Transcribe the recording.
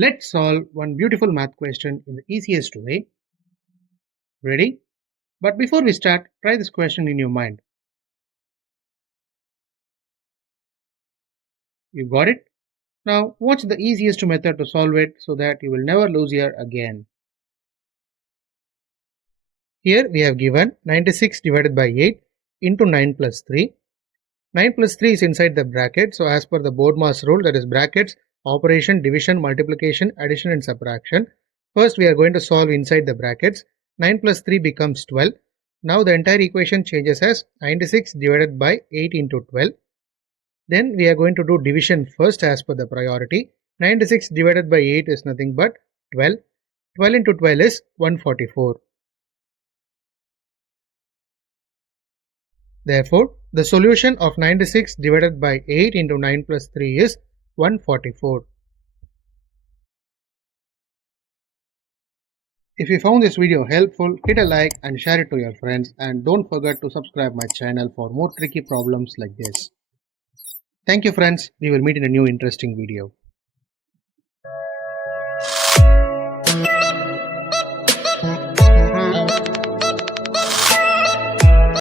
Let's solve one beautiful math question in the easiest way. Ready? But before we start, try this question in your mind. You got it? Now, what's the easiest method to solve it so that you will never lose here again? Here we have given 96 divided by 8 into 9 plus 3. 9 plus 3 is inside the bracket, so as per the BODMAS rule, that is brackets, operation, division, multiplication, addition and subtraction. First we are going to solve inside the brackets. 9 plus 3 becomes 12. Now the entire equation changes as 96 divided by 8 into 12. Then we are going to do division first as per the priority. 96 divided by 8 is nothing but 12. 12 into 12 is 144. Therefore, the solution of 96 divided by 8 into 9 plus 3 is 144. If you found this video helpful, hit a like and share it to your friends, and don't forget to subscribe my channel for more tricky problems like this. Thank you friends, we will meet in a new interesting video.